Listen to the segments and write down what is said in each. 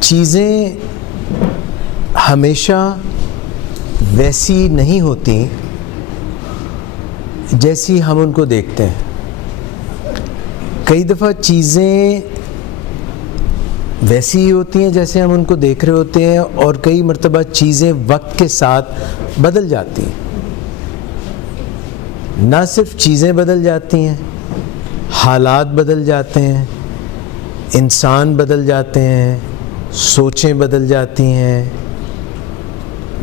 چیزیں ہمیشہ ویسی نہیں ہوتی جیسی ہم ان کو دیکھتے ہیں. کئی دفعہ چیزیں ویسی ہی ہوتی ہیں جیسے ہم ان کو دیکھ رہے ہوتے ہیں، اور کئی مرتبہ چیزیں وقت کے ساتھ بدل جاتی ہیں. نہ صرف چیزیں بدل جاتی ہیں، حالات بدل جاتے ہیں، انسان بدل جاتے ہیں، سوچیں بدل جاتی ہیں،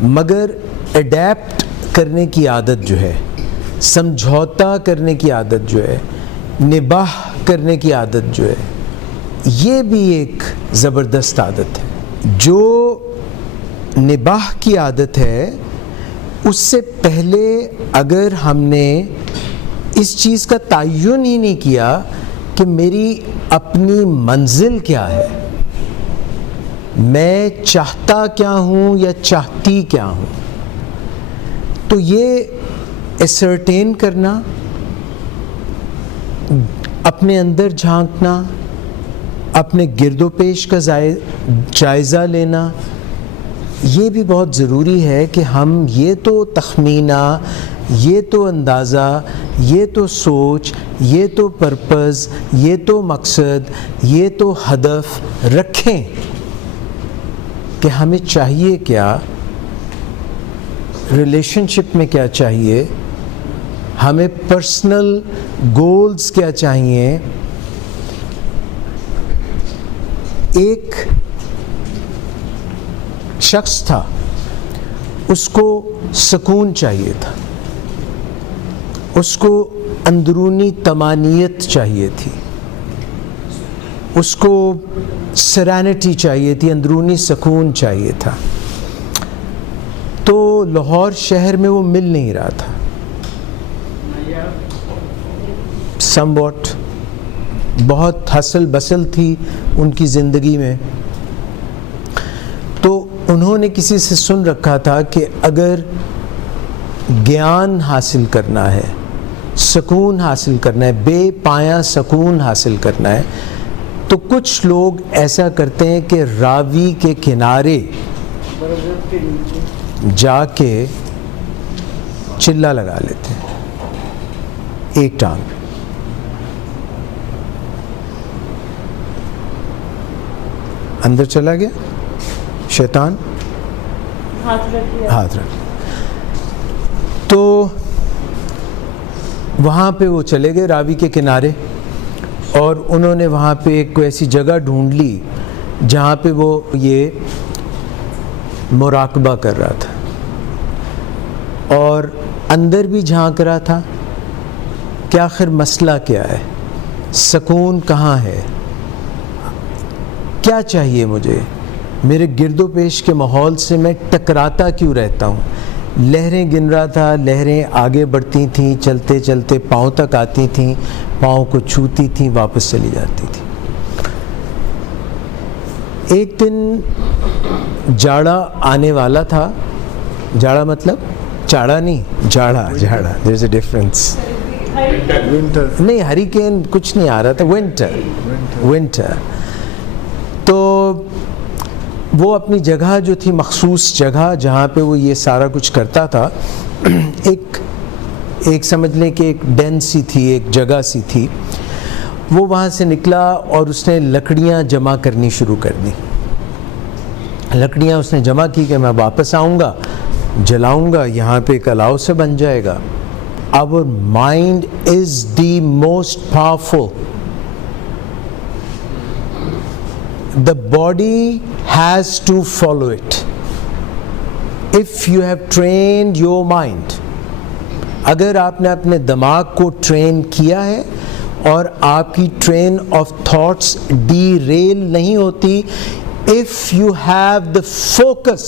مگر اڈیپٹ کرنے کی عادت جو ہے، سمجھوتا کرنے کی عادت جو ہے، نباہ کرنے کی عادت جو ہے، یہ بھی ایک زبردست عادت ہے. جو نباہ کی عادت ہے، اس سے پہلے اگر ہم نے اس چیز کا تعین ہی نہیں کیا کہ میری اپنی منزل کیا ہے، میں چاہتا کیا ہوں یا چاہتی کیا ہوں، تو یہ اسرٹین کرنا، اپنے اندر جھانکنا، اپنے گرد و پیش کا جائزہ لینا، یہ بھی بہت ضروری ہے کہ ہم یہ تو تخمینہ، یہ تو اندازہ، یہ تو سوچ، یہ تو پرپز، یہ تو مقصد، یہ تو ہدف رکھیں کہ ہمیں چاہیے کیا، ریلیشن شپ میں کیا چاہیے، ہمیں پرسنل گولز کیا چاہیے. ایک شخص تھا، اس کو سکون چاہیے تھا، اس کو اندرونی طمانینت چاہیے تھی، اس کو سرینٹی چاہیے تھی، اندرونی سکون چاہیے تھا. تو لاہور شہر میں وہ مل نہیں رہا تھا. سم واٹ بہت ہسل بسل تھی ان کی زندگی میں. تو انہوں نے کسی سے سن رکھا تھا کہ اگر گیان حاصل کرنا ہے، سکون حاصل کرنا ہے، بے پایہ سکون حاصل کرنا ہے، تو کچھ لوگ ایسا کرتے ہیں کہ راوی کے کنارے جا کے چلا لگا لیتے ہیں ایک ٹانگ. اندر چلا گیا شیطان، ہاتھ رکھ. تو وہاں پہ وہ چلے گئے راوی کے کنارے، اور انہوں نے وہاں پہ ایک ایسی جگہ ڈھونڈ لی جہاں پہ وہ یہ مراقبہ کر رہا تھا اور اندر بھی جھانک رہا تھا کہ آخر مسئلہ کیا ہے، سکون کہاں ہے، کیا چاہیے مجھے، میرے گرد و پیش کے ماحول سے میں ٹکراتا کیوں رہتا ہوں. لہریں گن رہا تھا، لہریں آگے بڑھتی تھیں، چلتے چلتے پاؤں تک آتی تھیں، پاؤں کو چھوتی تھیں، واپس چلی جاتی تھیں. ایک دن جاڑا آنے والا تھا. جاڑا مطلب چاڑا نہیں، جاڑا، دیر از اے ڈفرنس. نہیں، ہریکین کچھ نہیں آ رہا تھا، ونٹر. تو وہ اپنی جگہ جو تھی، مخصوص جگہ جہاں پہ وہ یہ سارا کچھ کرتا تھا، ایک سمجھ لیں کہ ایک ڈین سی تھی، ایک جگہ سی تھی. وہ وہاں سے نکلا اور اس نے لکڑیاں جمع کرنی شروع کر دی. لکڑیاں اس نے جمع کی کہ میں واپس آؤں گا، جلاؤں گا، یہاں پہ ایک الاؤ سے بن جائے گا. Our mind is the most powerful. The body has to follow it. If you have trained your mind, اگر آپ نے اپنے دماغ کو ٹرین کیا ہے اور آپ کی train of thoughts derail نہیں ہوتی، if you have the focus،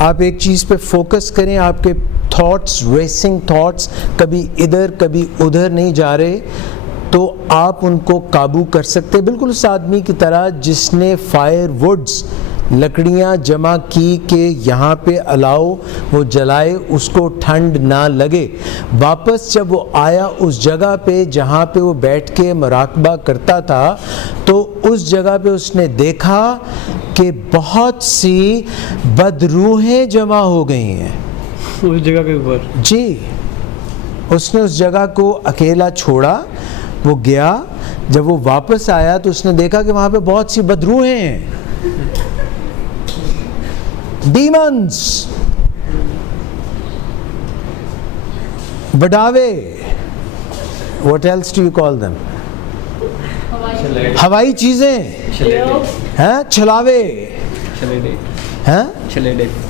آپ ایک چیز پہ فوکس کریں، آپ کے تھاٹس، ریسنگ تھاٹس کبھی ادھر کبھی ادھر نہیں جا رہے، تو آپ ان کو قابو کر سکتے، بالکل اس آدمی کی طرح جس نے فائر وڈز لکڑیاں جمع کی کہ یہاں پہ الاؤ وہ جلائے, اس کو ٹھنڈ نہ لگے. واپس جب وہ آیا اس جگہ پہ جہاں پہ وہ بیٹھ کے مراقبہ کرتا تھا, تو اس جگہ پہ اس نے دیکھا کہ بہت سی بدروحیں جمع ہو گئی ہیں اس جگہ کے اوپر. جی, اس نے اس جگہ کو اکیلا چھوڑا, وہ گیا, جب وہ واپس آیا تو اس نے دیکھا کہ وہاں پہ بہت سی بدروحیں ہیں, demons, بڈاوے, what else do you call them, ہوائی چیزیں, ہیں, چھلاوے, ہیں,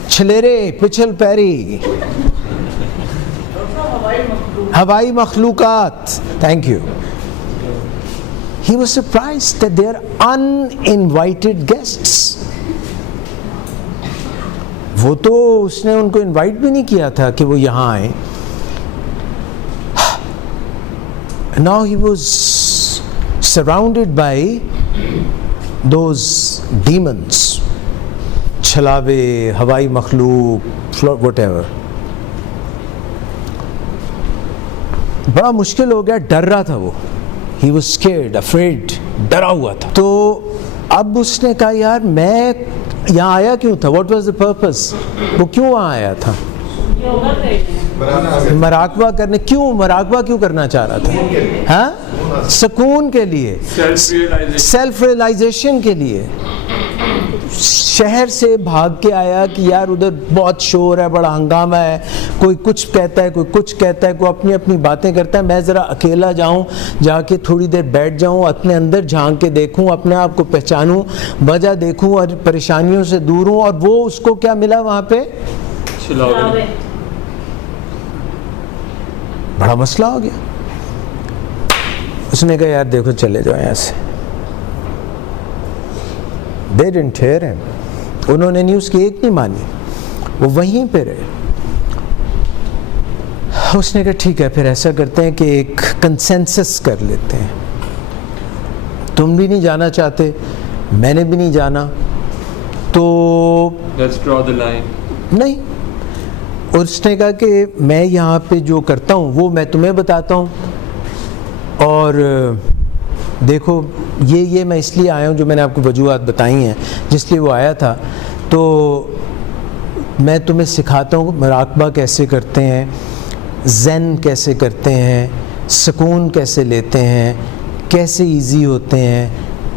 چھلیرے, پچھل پیری, ہوائی مخلوقات. Thank you. He was surprised that they are uninvited guests. وہ تو اس نے ان کو انوائٹ بھی نہیں کیا تھا کہ وہ یہاں آئیں. Now he was surrounded by those demons, چھلاوے, ہوائی مخلوق, whatever. بڑا مشکل ہو گیا, ڈر رہا تھا وہ. He was scared, afraid, ڈرا ہوا تھا. تو اب اس نے کہا یار میں یہاں آیا کیوں تھا, what was the purpose, وہ کیوں وہاں آیا تھا, مراقبہ کرنے. کیوں مراقبہ کیوں کرنا چاہ رہا تھا؟ ہاں, سکون کے لیے, سیلف ریئلائزیشن کے لیے. شہر سے بھاگ کے آیا کہ یار ادھر بہت شور ہے, بڑا ہنگامہ ہے, کوئی کچھ کہتا ہے, کوئی کچھ کہتا ہے, کوئی اپنی اپنی باتیں کرتا ہے. میں ذرا اکیلا جاؤں, جا کے تھوڑی دیر بیٹھ جاؤں, اپنے اندر جھانک کے دیکھوں, اپنے آپ کو پہچانوں, وجہ دیکھوں اور پریشانیوں سے دور ہوں. اور وہ اس کو کیا ملا وہاں پہ, بڑا مسئلہ ہو گیا. اس نے کہا یار دیکھو چلے جاؤ یہاں سے. They didn't hear him. انہوں نے نہیں اس کی ایک نہیں مانی, وہ وہیں پہ رہے. اس نے کہا ٹھیک ہے پھر ایسا کرتے ہیں کہ ایک کنسنسس کر لیتے ہیں, تم بھی نہیں جانا چاہتے, میں نے بھی نہیں جانا, تو Let's draw the line. نہیں. اور اس نے کہا کہ میں یہاں پہ جو کرتا ہوں وہ میں تمہیں بتاتا ہوں, اور دیکھو یہ میں اس لیے آیا ہوں, جو میں نے آپ کو وجوہات بتائی ہیں جس لیے وہ آیا تھا, تو میں تمہیں سکھاتا ہوں مراقبہ کیسے کرتے ہیں, زین کیسے کرتے ہیں, سکون کیسے لیتے ہیں, کیسے ایزی ہوتے ہیں,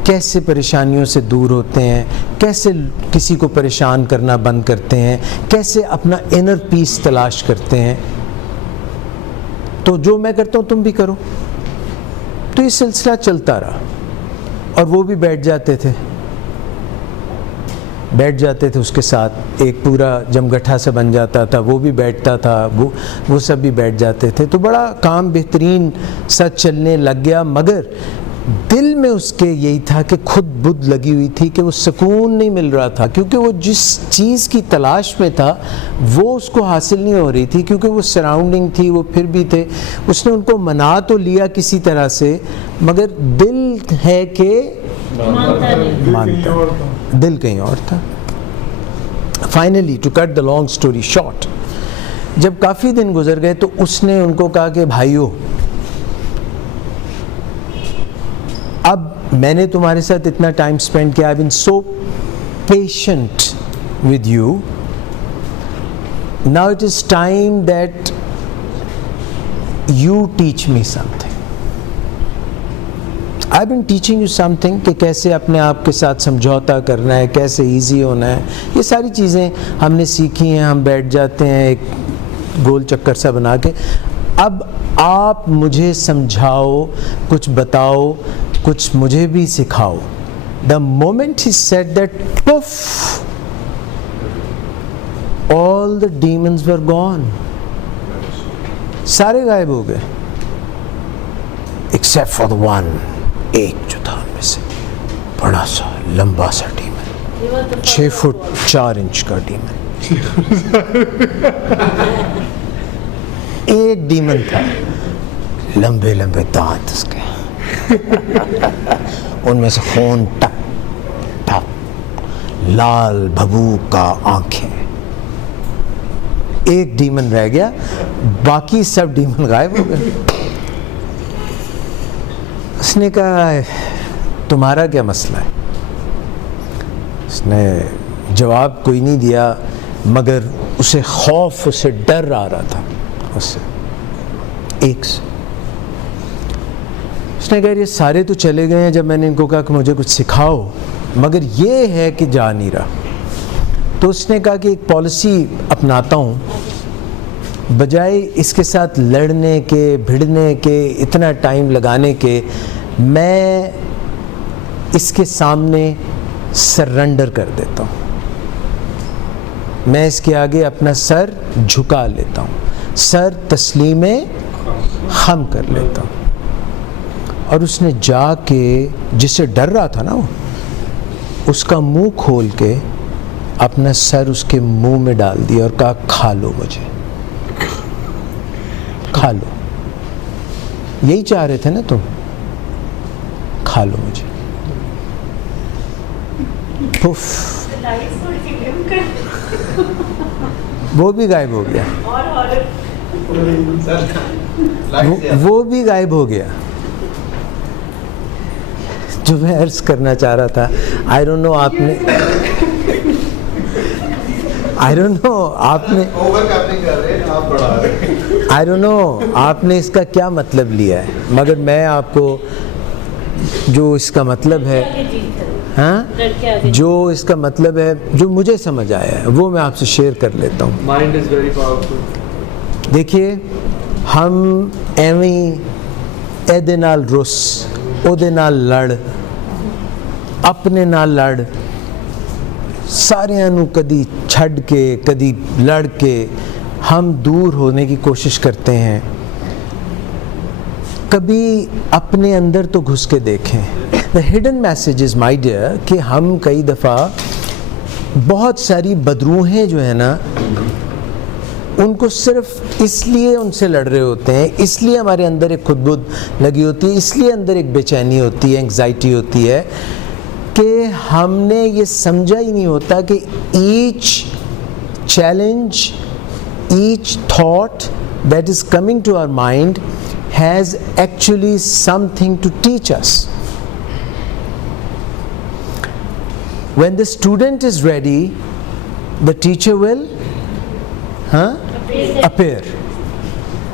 کیسے پریشانیوں سے دور ہوتے ہیں, کیسے کسی کو پریشان کرنا بند کرتے ہیں, کیسے اپنا انر پیس تلاش کرتے ہیں. تو جو میں کرتا ہوں تم بھی کرو. تو یہ سلسلہ چلتا رہا, اور وہ بھی بیٹھ جاتے تھے اس کے ساتھ, ایک پورا جمگٹھا سے بن جاتا تھا, وہ بھی بیٹھتا تھا, وہ سب بھی بیٹھ جاتے تھے. تو بڑا کام بہترین سچ چلنے لگ گیا. مگر دل میں اس کے یہی تھا کہ خود بدھ لگی ہوئی تھی کہ وہ سکون نہیں مل رہا تھا, کیونکہ وہ جس چیز کی تلاش میں تھا وہ اس کو حاصل نہیں ہو رہی تھی, کیونکہ وہ سراؤنڈنگ تھی, وہ پھر بھی تھے. اس نے ان کو منا تو لیا کسی طرح سے, مگر دل ہے کہ مانتا, دل کہیں اور تھا. Finally to cut the long story short, جب کافی دن گزر گئے تو اس نے ان کو کہا کہ بھائیو, اب میں نے تمہارے ساتھ اتنا ٹائم اسپینڈ کیا, I've been so patient with you, now it is time that you teach me something. I've been teaching you something کہ کیسے اپنے آپ کے ساتھ سمجھوتا کرنا ہے, کیسے ایزی ہونا ہے, یہ ساری چیزیں ہم نے سیکھی ہیں. ہم بیٹھ جاتے ہیں ایک گول چکر سا بنا کے, اب آپ مجھے سمجھاؤ, کچھ بتاؤ, کچھ مجھے بھی سکھاؤ. The moment he said that, puff, all the demons were gone. سارے غائب ہو گئے except for the one, ایک جو تھا ان میں سے, بڑا سا لمبا سا ڈیمن, 6 فٹ 4 انچ کا ڈیمن. ایک ڈیمن تھا, لمبے لمبے دانت اس کے, ان میں سے خون ٹپ ٹپ, لال بھبوک کا آنکھیں. ایک ڈیمن رہ گیا, باقی سب ڈیمن غائب ہو گئے. اس نے کہا تمہارا کیا مسئلہ ہے؟ اس نے جواب کوئی نہیں دیا, مگر اسے خوف, اسے ڈر آ رہا تھا اس سے ایک سے. اس نے کہا یہ سارے تو چلے گئے ہیں جب میں نے ان کو کہا کہ مجھے کچھ سکھاؤ, مگر یہ ہے کہ جا نہیں رہا. تو اس نے کہا کہ ایک پالیسی اپناتا ہوں, بجائے اس کے ساتھ لڑنے کے, بھڑنے کے, اتنا ٹائم لگانے کے, میں اس کے سامنے سرنڈر کر دیتا ہوں, میں اس کے آگے اپنا سر جھکا لیتا ہوں, سر تسلیم خم کر لیتا ہوں. اور اس نے جا کے, جس سے ڈر رہا تھا نا وہ, اس کا منہ کھول کے اپنا سر اس کے منہ میں ڈال دیا اور کہا کھا لو مجھے, کھا لو, یہی چاہ رہے تھے نا تم, کھا لو مجھے. پف, وہ بھی غائب ہو گیا, وہ بھی غائب ہو گیا. جو میں عرض کرنا چاہ رہا تھا, آئی ڈونٹ نو آپ نے آئی ڈونٹ نو آپ نے اس کا کیا مطلب لیا ہے, مگر میں آپ کو جو اس کا مطلب ہے, ہاں, جو اس کا مطلب ہے, جو مجھے سمجھ آیا ہے, وہ میں آپ سے شیئر کر لیتا ہوں. Mind is very powerful. دیکھیے, ہم ایویں ایدے نال رس, اودے نال لڑ, اپنے نال لڑ, ساریاں نو کدی چھڈ کے کدی لڑ کے ہم دور ہونے کی کوشش کرتے ہیں. کبھی اپنے اندر تو گھس کے دیکھیں. The hidden message is, my dear, کہ ہم کئی دفعہ بہت ساری بدروہیں جو ہیں نا, ان کو صرف اس لیے ان سے لڑ رہے ہوتے ہیں, اس لیے ہمارے اندر ایک خود بد لگی ہوتی ہے, اس لیے اندر ایک بے چینی ہوتی ہے, انگزائٹی ہوتی ہے, کہ ہم نے یہ سمجھا ہی نہیں ہوتا کہ each challenge, each thought that is coming to our mind has actually something to teach us. When the student is ready, the teacher will appear.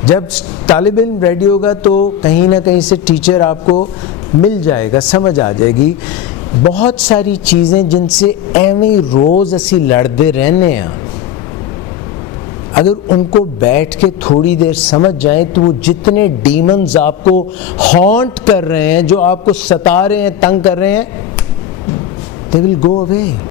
جب طالب علم ریڈی ہوگا تو کہیں نہ کہیں سے ٹیچر آپ کو مل جائے گا, سمجھ آ جائے گی. بہت ساری چیزیں جن سے ایویں روز اسی لڑتے رہنے ہیں, اگر ان کو بیٹھ کے تھوڑی دیر سمجھ جائیں تو وہ جتنے ڈیمنز آپ کو ہانٹ کر رہے ہیں, جو آپ کو ستا رہے ہیں, تنگ کر رہے ہیں, they will go away.